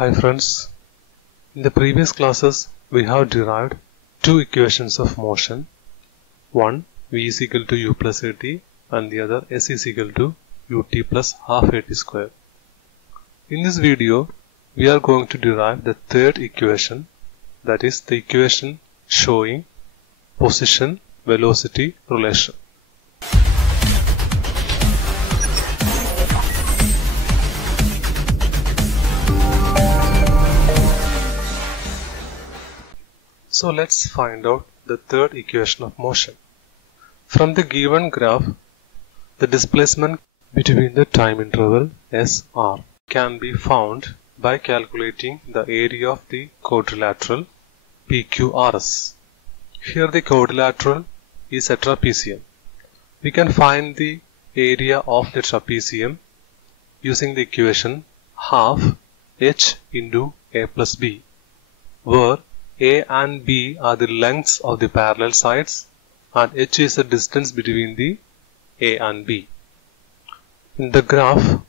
Hi friends, in the previous classes we have derived two equations of motion. One v is equal to u plus at and the other s is equal to ut plus half at square. In this video we are going to derive the third equation, that is the equation showing position-velocity relation. So let's find out the third equation of motion. From the given graph, the displacement between the time interval SR can be found by calculating the area of the quadrilateral PQRS. Here the quadrilateral is a trapezium. We can find the area of the trapezium using the equation half h into a plus b, where a and b are the lengths of the parallel sides and h is the distance between the a and b. In the graph,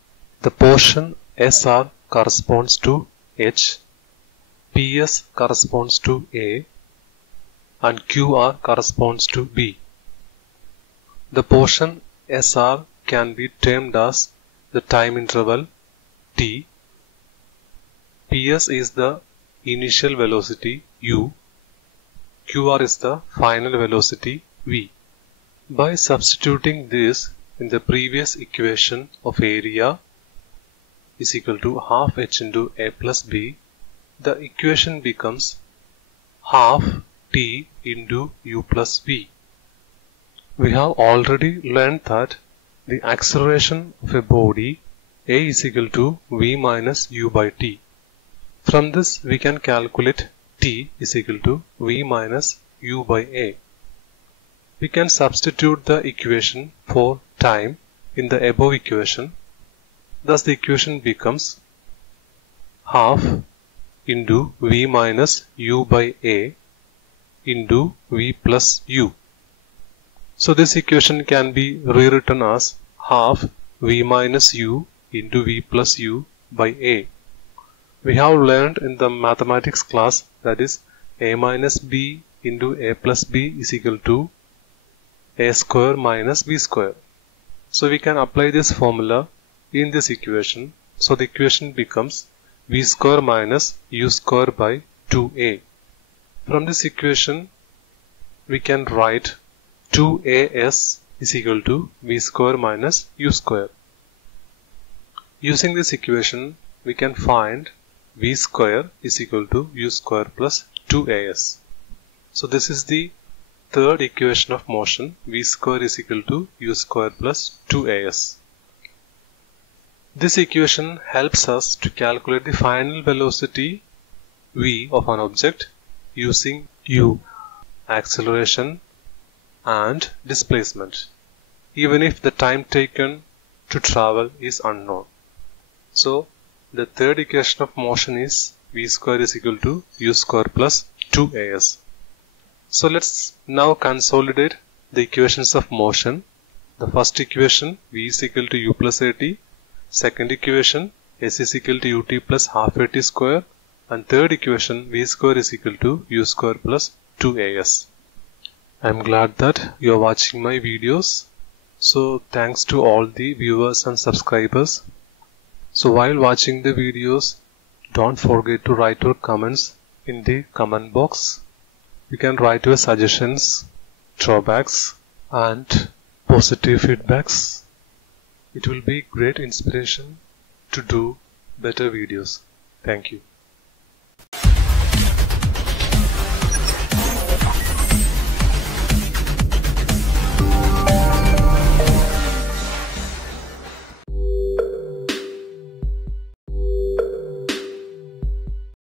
the portion SR corresponds to h, PS corresponds to a, and QR corresponds to b. The portion SR can be termed as the time interval t, PS is the initial velocity u, QR is the final velocity v. By substituting this in the previous equation of area is equal to half h into a plus b, the equation becomes half t into u plus v. We have already learned that the acceleration of a body a is equal to v minus u by t. From this we can calculate t is equal to v minus u by a. We can substitute the equation for time in the above equation. Thus the equation becomes half into v minus u by a into v plus u. So this equation can be rewritten as half v minus u into v plus u by a. We have learned in the mathematics class that is a minus b into a plus b is equal to a square minus b square. So we can apply this formula in this equation. So the equation becomes v square minus u square by 2a. From this equation we can write 2as is equal to v square minus u square. Using this equation we can find v square is equal to u square plus 2as. So this is the third equation of motion, v square is equal to u square plus 2as. This equation helps us to calculate the final velocity v of an object using u, acceleration and displacement, even if the time taken to travel is unknown. So the third equation of motion is v square is equal to u square plus 2as. So let's now consolidate the equations of motion. The first equation v is equal to u plus at, second equation s is equal to ut plus half at square, and third equation v square is equal to u square plus 2as. I am glad that you are watching my videos. So thanks to all the viewers and subscribers. So while watching the videos, don't forget to write your comments in the comment box. You can write your suggestions, drawbacks and positive feedbacks. It will be great inspiration to do better videos. Thank you.